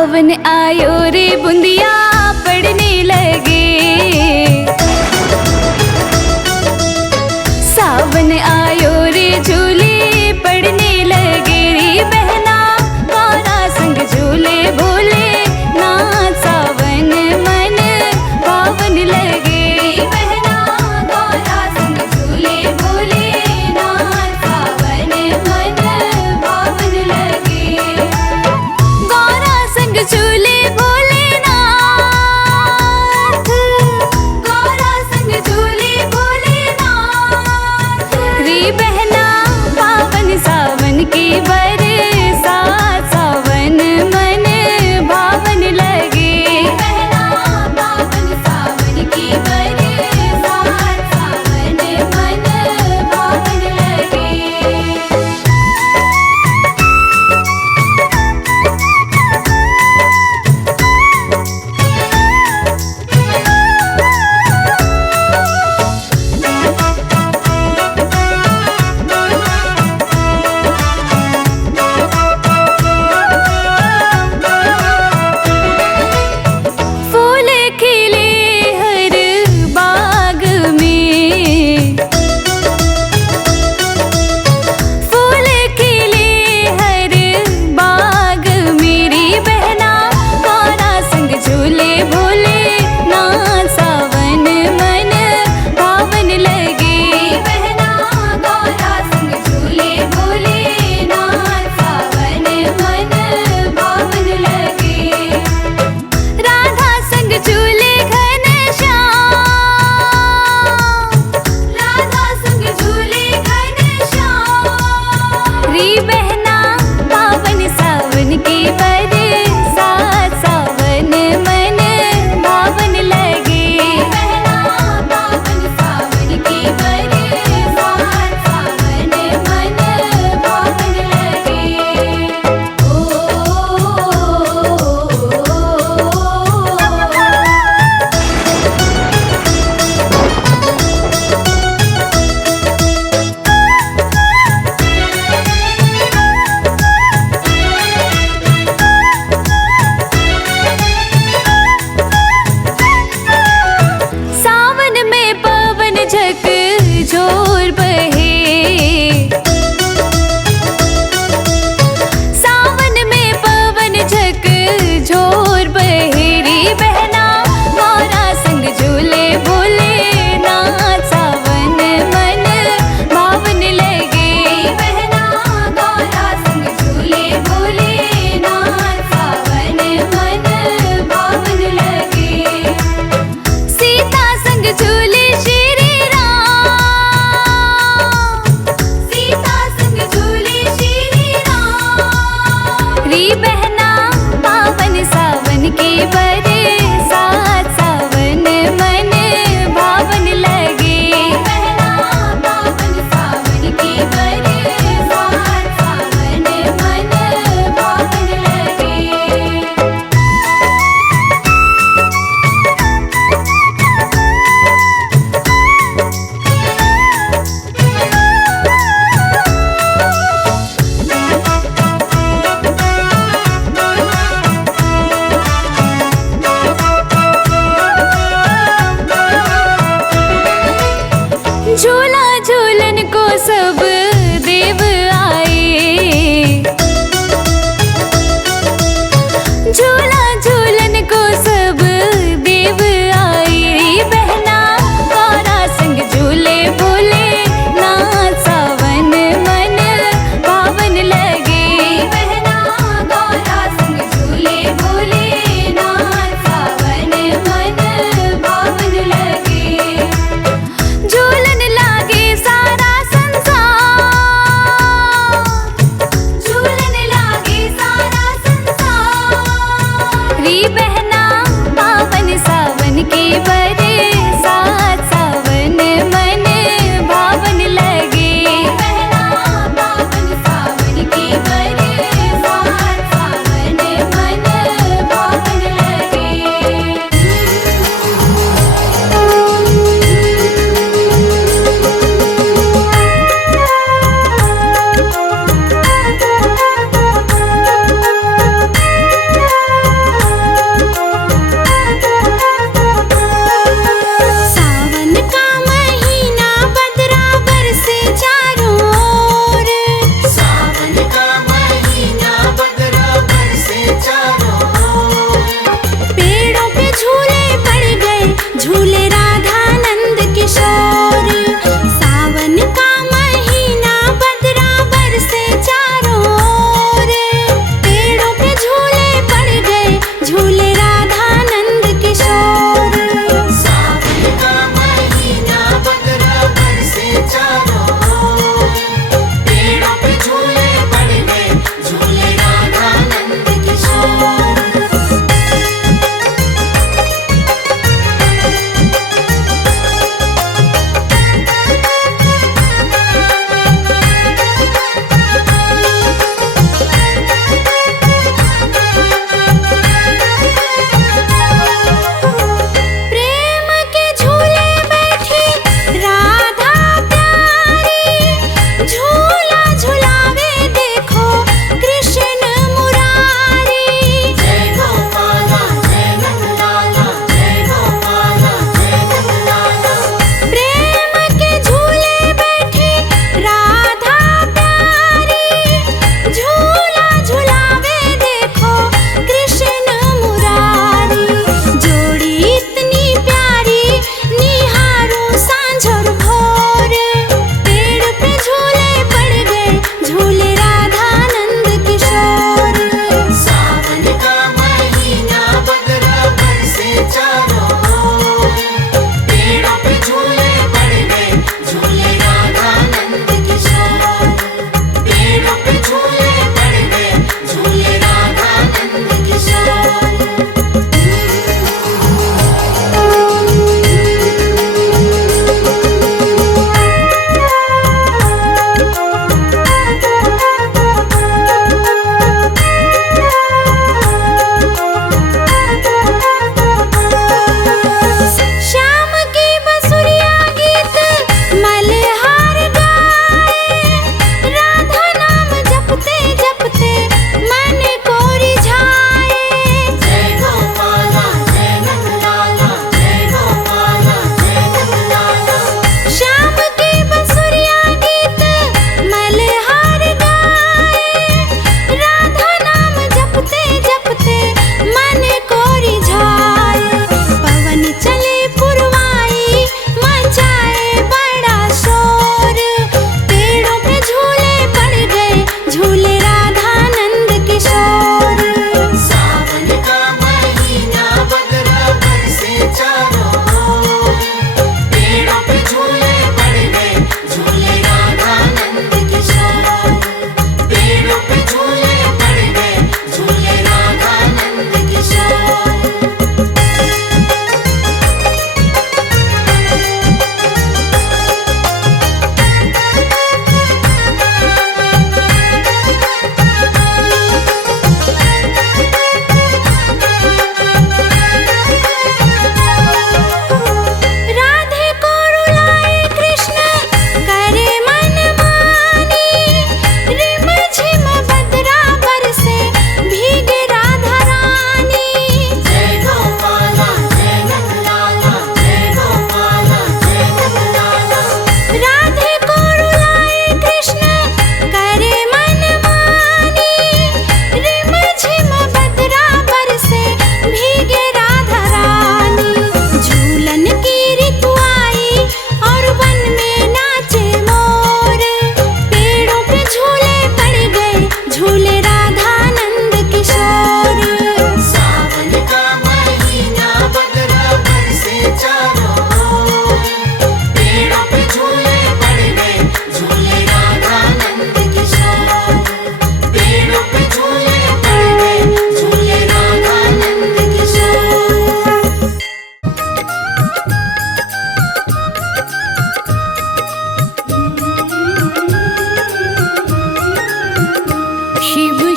सावन आयो रे बुंदिया पड़ने लगे, सावन आयो रे झूले पड़ने लगे रे बहना गौरा संग झूले भोले नाथ सावन मन पावन लगे। बहना गौरा संग झूले भोले नाथ सावन मन पावन लगे। गौरा संग झूले भोले नाथ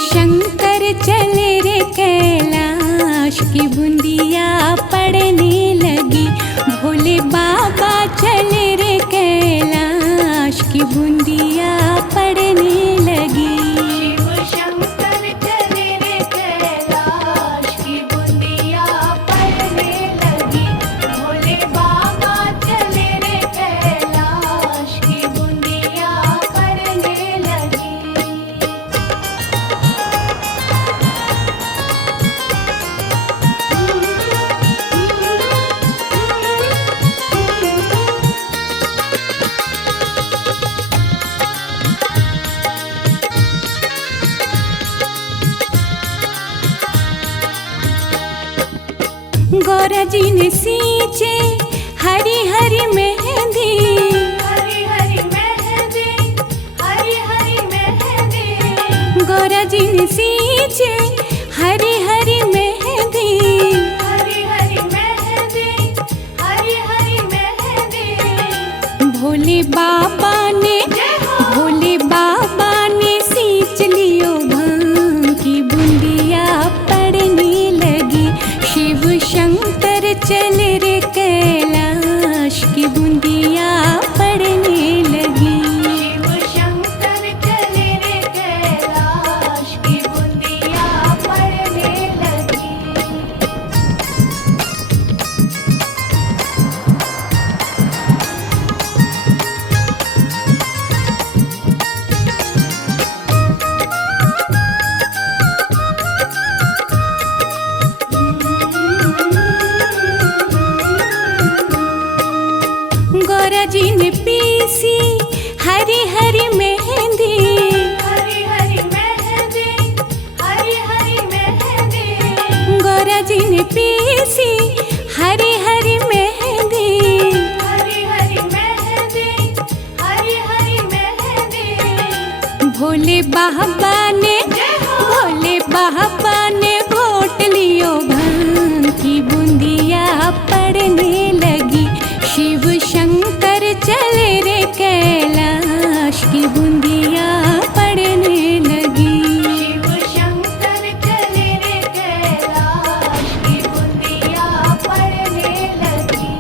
शंकर चले रे कैलाश की बूंदिया पड़ने लगी। भोले बाबा चले रे कैलाश की बूंदिया पड़ने लगी। शिव शंकर चले रे कैलाश की बूंदिया पड़ने लगी। भोले बाबा चले रे कैलाश की बूंदिया पड़ने लगी। गौरा जी ने सींचे हरी हरी मेहंदी। हरी हरी मेहंदी, हरी हरी मेहंदी। गौरा जी ने सींचे हरी हरी मेहंदी। हरी हरी मेहंदी, हरी हरी मेहंदी। भोले बाबा ने सींच लियो भांग की बूंदिया पड़ने लगी। शिव शंकर चले रे कैलाश की बूंदिया पड़ने लगी। शिव शंकर चले रे कैलाश की बूंदिया पड़ने लगी। गौरा जी ने पीसी हरी हरी मेहंदी। हरी हरी मेहंदी, हरी हरी मेहंदी। गौरा जी ने पीसी हरी हरी मेहंदी। हरी हरी मेहंदी, हरी हरी मेहंदी। भोले बाबा ने घोट लियो भांग की बूंदिया पड़ने लगी। शिव शंकर चले रे कैलाश की बूंदिया पड़ने लगी। शिव शंकर चले रे कैलाश की बूंदिया पड़ने लगी।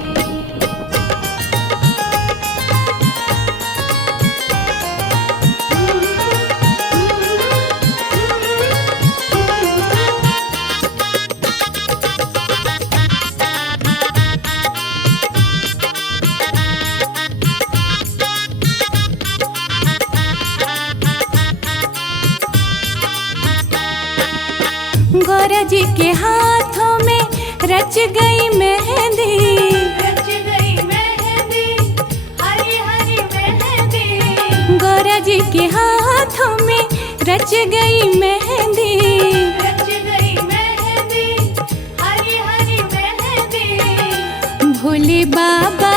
गौरा जी के हाथों में रच गई मेहंदी। रच गई मेहंदी, हरी हरी मेहंदी। गौरा जी के हाथों में रच गई मेहंदी। रच गई मेहंदी, हरी हरी मेहंदी। भोले बाबा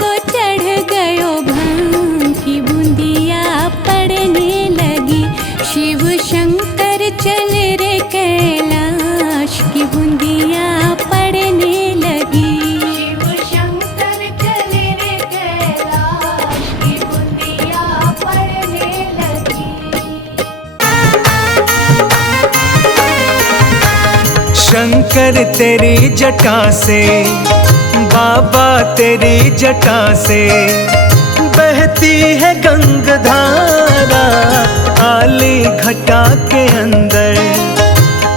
को चढ़ गयो भांग की बूंदिया पड़ने लगी। शिव शंकर चले रे कैलाश की बूंदिया पड़ने लगी। शिव शंकर चले रे कैलाश की बूंदिया पड़ने लगी। शंकर तेरी जटा से, बाबा तेरी जटा से बहती है गंगाधारा। काली घटा के अंदर,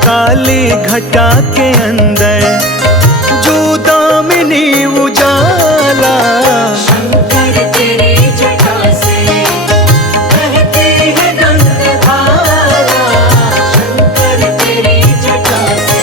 काली घटा के अंदर जो दामिनी उजाला। शंकर तेरी जटा से बहती है गंगाधारा। शंकर तेरी जटा से।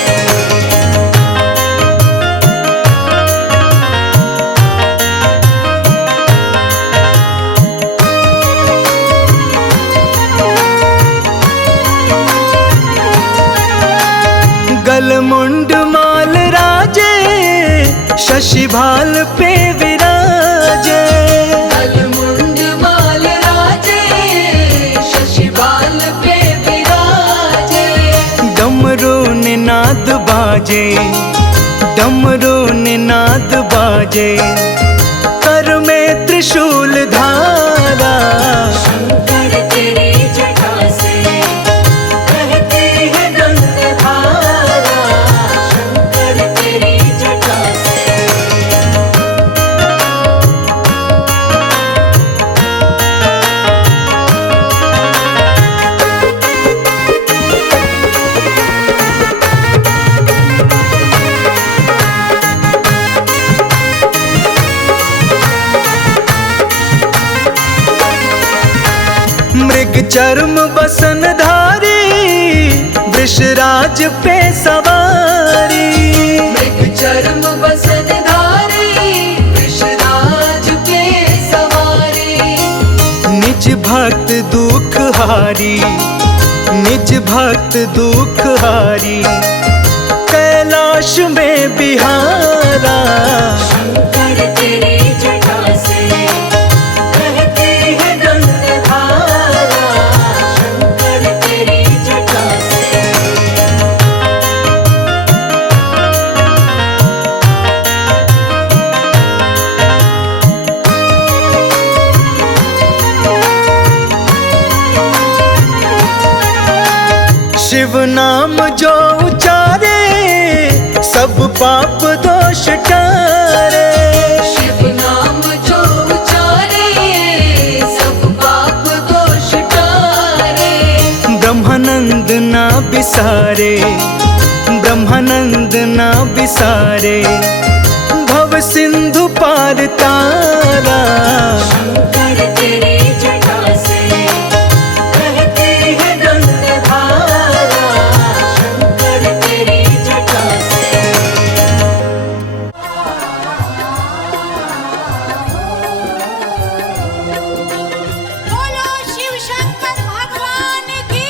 गलमुंड माल राजे, शशि भाल पे विराजे। गलमुंड माल राजे, शशि भाल पे विराजे। डमरू निनाद बाजे, डमरू निनाद बाजे। कर में त्रिशूल धारा। शंकर तेरी जटा चर्म बसन धारी वृषराज पे सवारी। मृग चर्म बसन धारी वृषराज पे सवारी। निज भक्त दुख हारी, निज भक्त दुख हारी, कैलाश में बिहारा। शंकर तेरी जटा से बहती है गंगाधारा। शंकर तेरी जटा से। शिव नाम जो उचारे सब पाप दोष टारे। शिव नाम जो उचारे सब पाप दोष टारे। ब्रह्मानंद ना बिसारे, ब्रह्मानंद ना बिसारे, भव सिंधु पार तारा। शंकर तेरी जटा से बहती है गंगाधारा। शंकर तेरी जटा से। बोलो शिव शंकर भगवान की।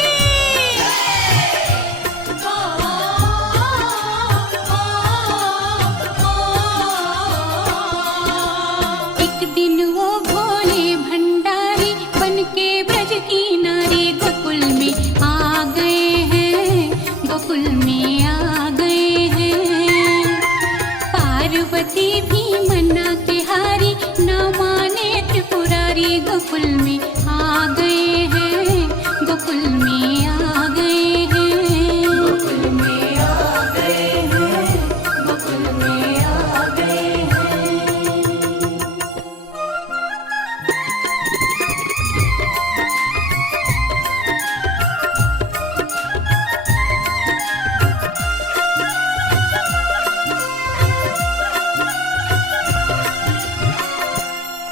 एक दिन वो भोले भंडारी बनके ब्रज की नारी गोकुल में आ गए हैं, गोकुल में आ गए हैं। पार्वती भी मना के हारी, न माने त्रिपुरारी गोकुल में आ गए हैं, गोकुल में आ गए हैं। गोकुल में आ गए हैं। गोकुल में आ गए हैं।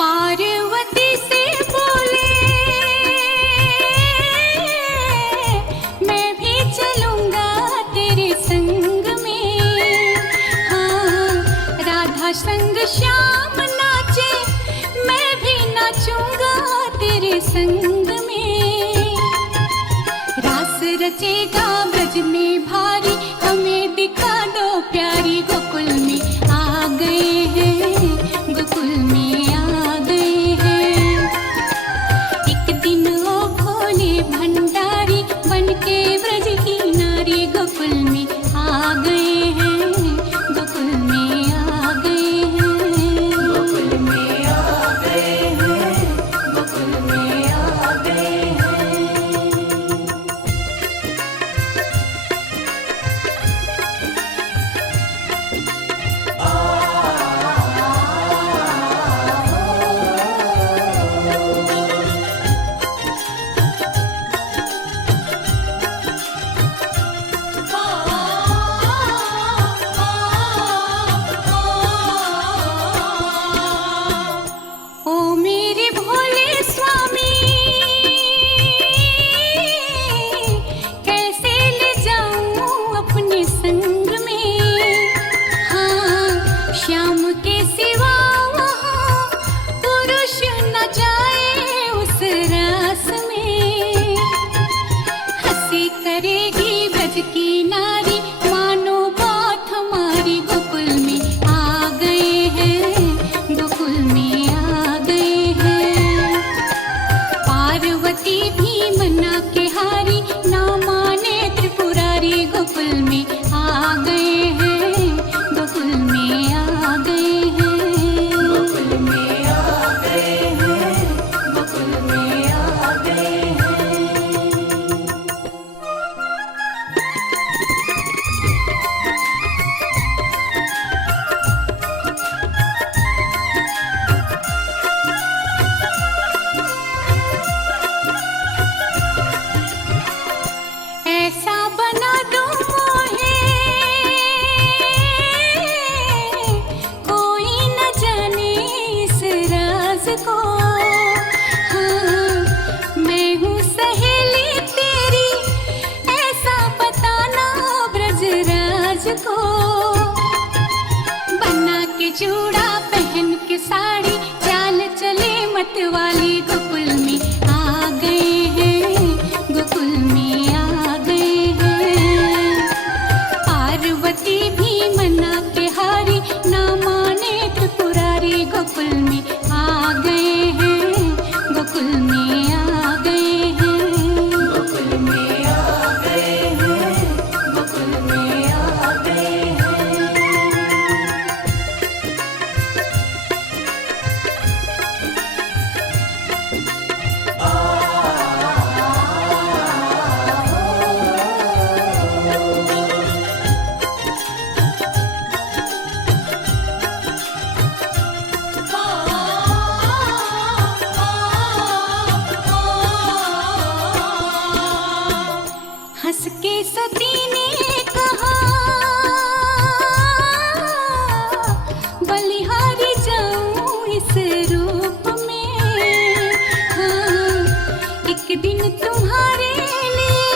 पार्वती से बोले मैं भी चलूंगा तेरे संग में। हाँ, राधा संग श्याम नाचे, मैं भी नाचूंगा तेरे संग में। रास रचेगा ब्रज में भारी, हमें दिखा दो प्यारी। गोकुल में आ गए हैं, गोकुल में आ गए हैं। एक दिन वो भोले भंडारी बनके ब्रज की नारी गोकुल में आ गए हैं, गोकुल में आ गए हैं। गोकुल में आ गए हैं। गोकुल में आ गए हैं। ओ मेरे भोले स्वामी, कैसे ले जाऊं अपने संग में। हाँ, श्याम के सिवा वहाँ पुरुष न जाए उस रास में। हंसी करेगी ब्रज की नारी, मानो बात हमारी। गोकुल में आ गए हैं, गोकुल में आ गए हैं। पार्वती भी मना के हारी, ना माने त्रिपुरारी। गोकुल में आ गए हैं, गोकुल में आ गए हैं। गोकुल में आ गए हैं। गोकुल में आ गए हैं। चूड़ा पहन के साड़ी चाल चले मतवाली गोकुल में आ गए हैं, गोकुल में आ गए हैं। पार्वती भी मना के हारी ना माने त्रिपुरारी गोकुल में आ गए हैं, गोकुल में आ गए हैं। गोकुल में आ गए हैं, गोकुल में आ गए हैं। हंस के सती ने कहा बलिहारी जाऊं इस रूप में। हाँ, एक दिन तुम्हारे लिए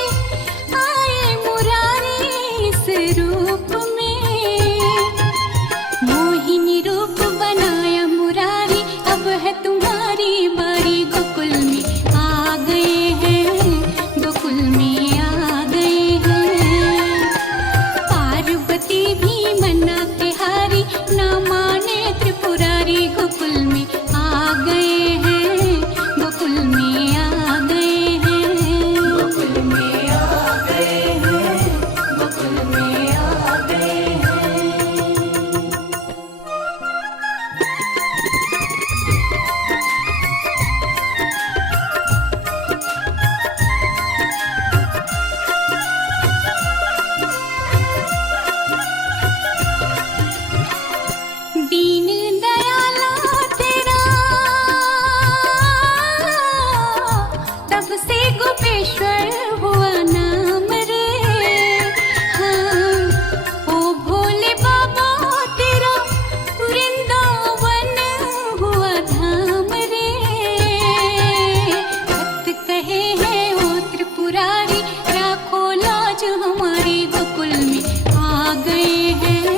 आए मुरारी इस रूप में। मोहिनी रूप बनाया मुरारी, अब है तुम्हारी बारी गोकुल में आ गए हैं, गोकुल में आ गए हैं। पार्वती भी मना के हारी ना माने त्रिपुरारी गोकुल में आ गए हैं, गोकुल में आ गए हैं। गोकुल में आ गए हैं, गोकुल में आ गए हैं। दीन दयाला तेरा तब से गोपेश्वर हुआ नाम रे। हाँ, ओ भोले बाबा तेरा वृंदावन हुआ धाम रे। भक्त कहे हैं ओ त्रिपुरारी राखो लाज हमारी गोकुल में आ गए हैं,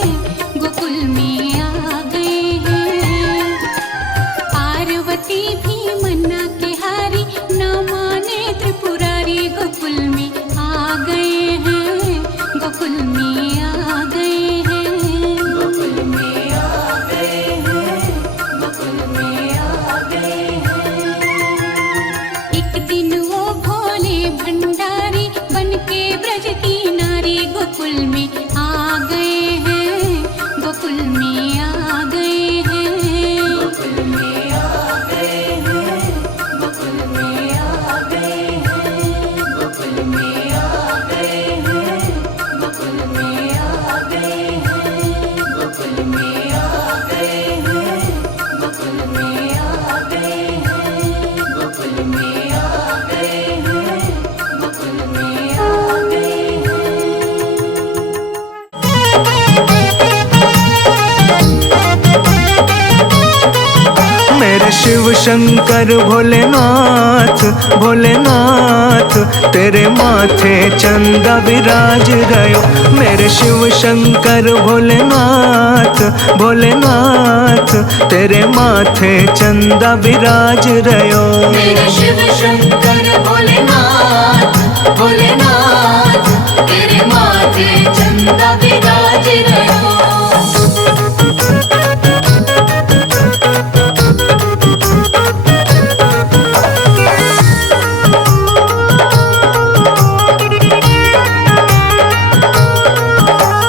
गोकुल में आ गए हैं। पार्वती भी मना के हारी ना माने त्रिपुरारी गोकुल में आ गए हैं, गोकुल में आ गए हैं। गोकुल में आ गए हैं, गोकुल में आ गए हैं। एक दिन वो भोले भंडारी बन के ब्रज की नारी गोकुल में आ गए हैं, गोकुल में आ गए हैं। गोकुल में आ गए हैं, गोकुल में आ गए हैं। गोकुल में आ गए हैं, गोकुल में आ गए हैं। गोकुल में आ गए हैं, गोकुल में आ गए हैं। गोकुल में आ गए हैं, गोकुल में आ गए हैं। मेरे शिव शंकर भोलेनाथ, भोलेनाथ तेरे माथे चंदा विराज रयो। मेरे शिव शंकर भोलेनाथ, भोलेनाथ तेरे माथे चंदा विराज रयो। मेरे शिव शंकर भोलेनाथ, भोलेनाथ तेरे माथे चंदा विराज रहो।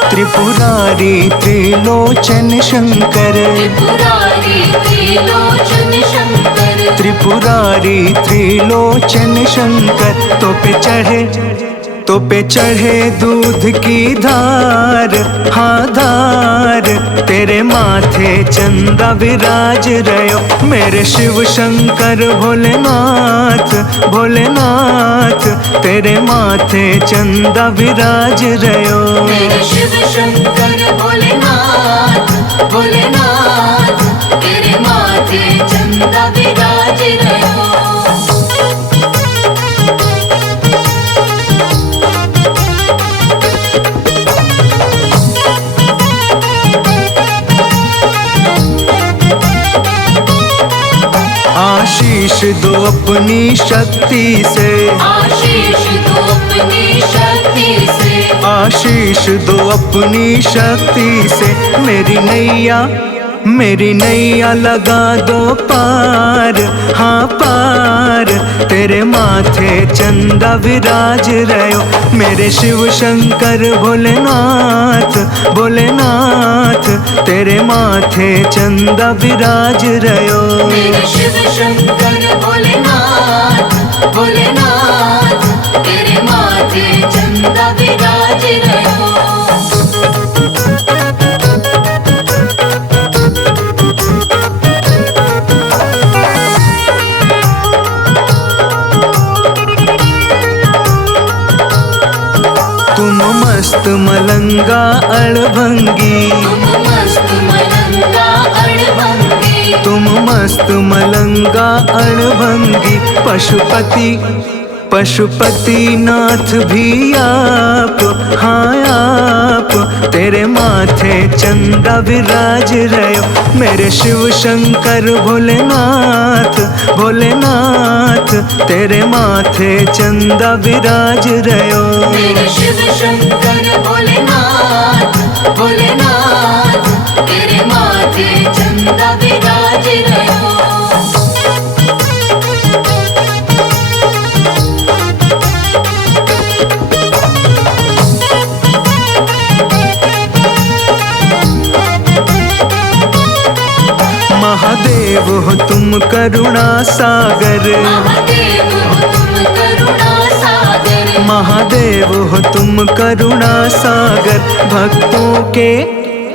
त्रिपुरारी त्रिलोचन शंकर, त्रिपुरारी त्रिलोचन शंकर, त्रिपुरारी त्रिलोचन शंकर तो पे चढ़े दूध की धार, हाँ धार तेरे माथे चंदा विराज रयो। मेरे शिव शंकर भोलेनाथ, भोलेनाथ तेरे माथे चंदा विराज रयो। मेरे शिव शंकर भोलेनाथ, भोलेनाथ तेरे माथे चंदा विराज रहो। आशीष दो अपनी शक्ति से, आशीष दो अपनी शक्ति से, आशीष दो अपनी शक्ति से। मेरी नैया लगा दो पार, हाँ पार। तेरे माथे चंदा विराज रहो, मेरे शिव शंकर भोलेनाथ, भोलेनाथ। तेरे माथे चंदा विराज रहो, मेरे शिव शंकर भोलेनाथ, भोलेनाथ। तेरे माथे चंदा विराज रहो। तुम मस्त मलंगा अड़भंगी, तुम मस्त मलंगा अड़भंगी, तुम मस्त मलंगा अड़भंगी। पशुपति पशुपति नाथ भी आप, हाँ आप। तेरे माथे चंदा विराज रहो, मेरे शिव शंकर भोलेनाथ, भोलेनाथ। तेरे माथे चंदा विराज रहो, मेरे शिव शंकर भोलेनाथ, भोलेनाथ। तेरे माथे चंदा विराज रहो। महादेव हो तुम करुणा सागर, महादेव हो तुम करुणा सागर, महादेव हो तुम करुणा सागर।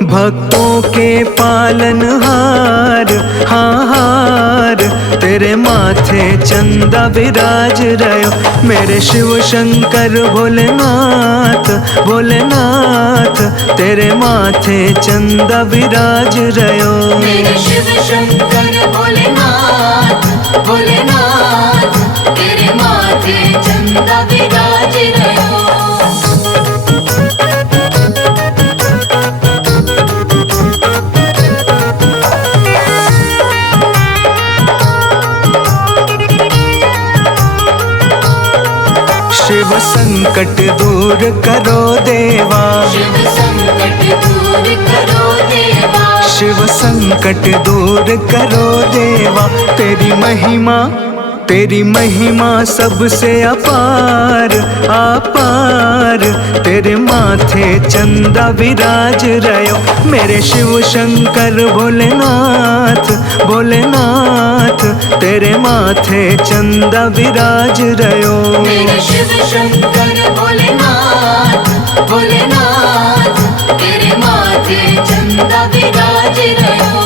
भक्तों के पालनहार, हाँ हार। तेरे माथे चंदा विराज रहो, मेरे शिव शंकर भोलेनाथ, भोलेनाथ। तेरे माथे चंदा विराज रहो, मेरे शिव शंकर भोलेनाथ, भोलेनाथ। तेरे माथे चंदा विराज रहो। शिव संकट दूर करो देवा, शिव संकट दूर करो देवा, शिव संकट दूर करो देवा। तेरी महिमा सबसे अपार, अपार। तेरे माथे चंदा विराज रहो, मेरे शिव शंकर भोलेनाथ, भोलेनाथ। तेरे माथे चंदा विराज रहो, मेरे शिव शंकर भोलेनाथ, भोलेनाथ। तेरे माथे चंदा विराज रहो।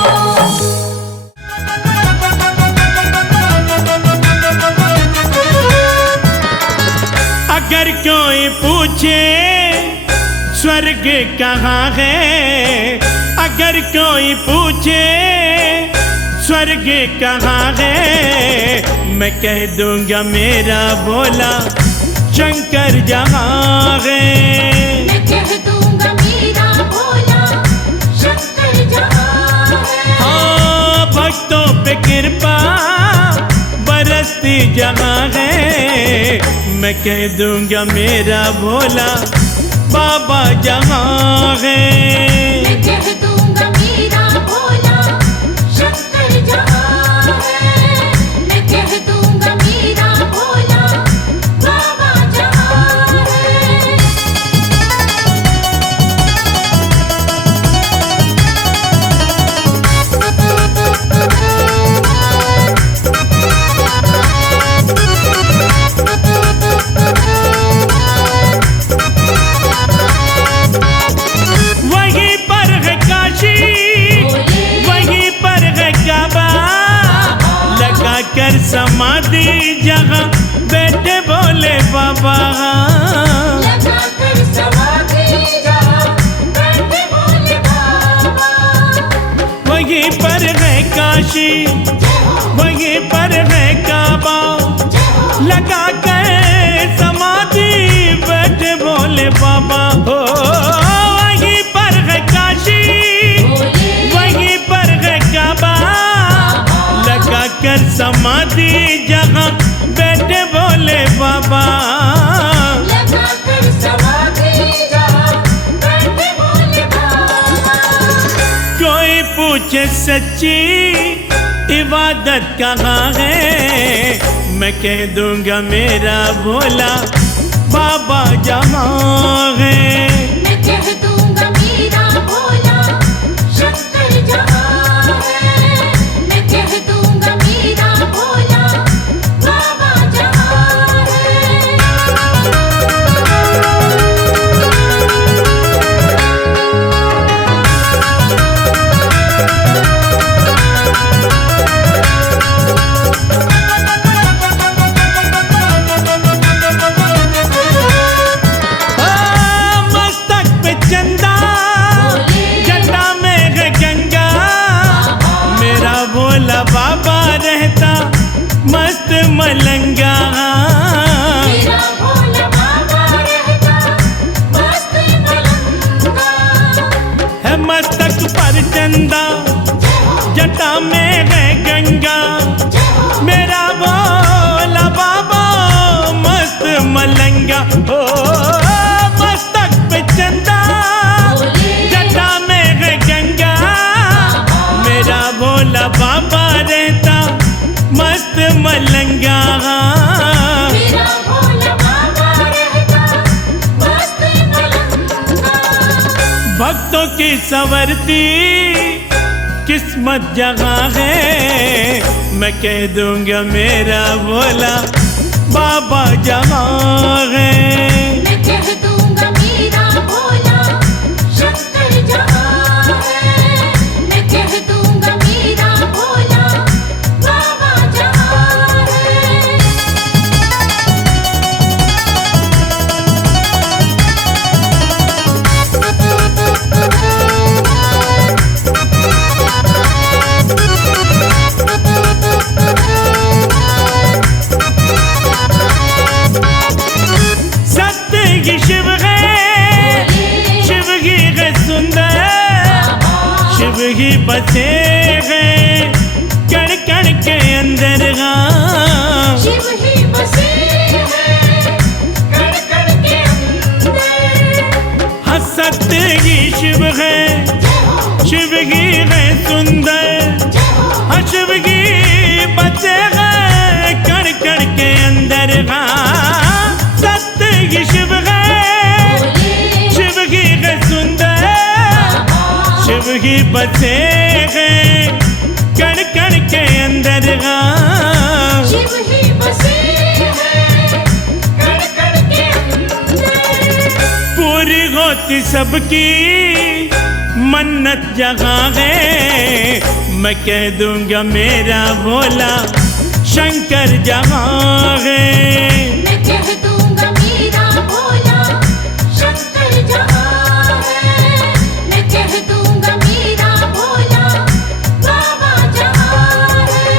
अगर कोई पूछे स्वर्ग कहाँ है, अगर कोई पूछे स्वर्ग कहाँ है, मैं कह दूंगा मेरा भोला शंकर जहाँ है। मैं कह दूंगा मेरा भोला शंकर जहाँ है। हाँ, भक्तों पे कृपा बरसती जहाँ है, मैं कह दूंगा मेरा भोला बाबा जहाँ है। मैं कह दूंगा मेरा भोला शंकर जहाँ है। मैं कह दूंगा मेरा भोला बाबा जहाँ है। वहीं पर है काशी, वहीं पर है काबा, पूछे सच्ची इबादत कहाँ है, मैं कह दूंगा मेरा भोला बाबा जहाँ है। मैं कह दूंगा मेरा भोला शंकर जहाँ है। मैं कह दूंगा मेरा भोला बाबा जहाँ है। मस्तक पे चंदा जटा में है गंगा, मेरा भोला बाबा रहता मस्त मलंगा। मेरा भोला बाबा रहता मस्त मलंगा। है मस्तक पर चंदा जटा में है गंगा, मेरा भोला बाबा मस्त मलंगा। ओ मस्तक पे चंदा जटा में है गंगा, मेरा भोला बाबा रहता मस्त मलंगा। मेरा भोला बाबा रहता मस्त मलंगा। भक्तों की संवरती किस्मत जहाँ है, मैं कह दूंगा मेरा भोला बाबा जहाँ है। मैं कह दूंगा मेरा भोला शंकर जहाँ है। मैं कह दूंगा मेरा भोला बाबा जहाँ है। सत्य ही शिव है, शिव ही है सुंदर, शिव ही बसे हैं कण कण के अंदर। शिव ही बसे हैं कण कण के अंदर। हाँ सत्य ही शिव है, शिव ही है सुंदर, हाँ शिव ही बसे हैं कण कण के अंदर। सत्य ही शिव है, शिव ही है सुंदर, शिव ही बसे हैं कण कण के अंदर। शिव ही बसे हैं कण कण के अंदर। पूरी होती सबकी मन्नत जहाँ है, मैं कह दूंगा मेरा भोला शंकर जहाँ है। मैं कह दूंगा मेरा भोला शंकर जहाँ है। मैं कह दूंगा मेरा भोला बाबा जहाँ है।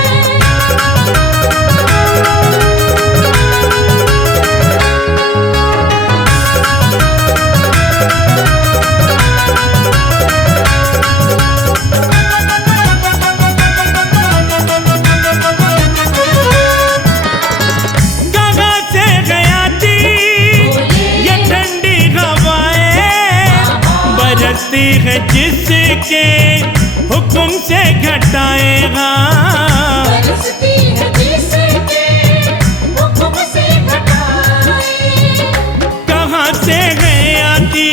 कहाँ से गया थी ये ठंडी हवाएं, बरसती है जिसके हुक्म से घटाएगा। बरसती है जिसके हुक्म से घटाए। कहाँ से गया थी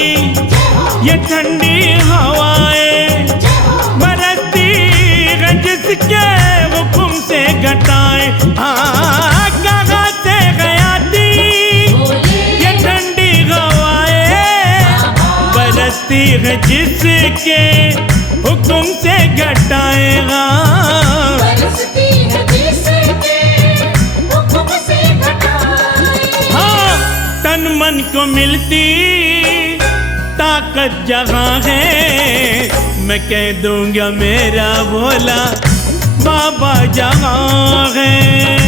ये ठंडी हवाएं, बरसती है जिसके हुक्म से घटाए। हाँ कहाँ से गया थी ये ठंडी हवाएं, बरसती है जिसके हुक्म से घटाएगा। बरसती है जिसके हुक्म से घटाए। हाँ तन मन को मिलती ताकत जहाँ है, मैं कह दूंगा मेरा भोला बाबा जहाँ है।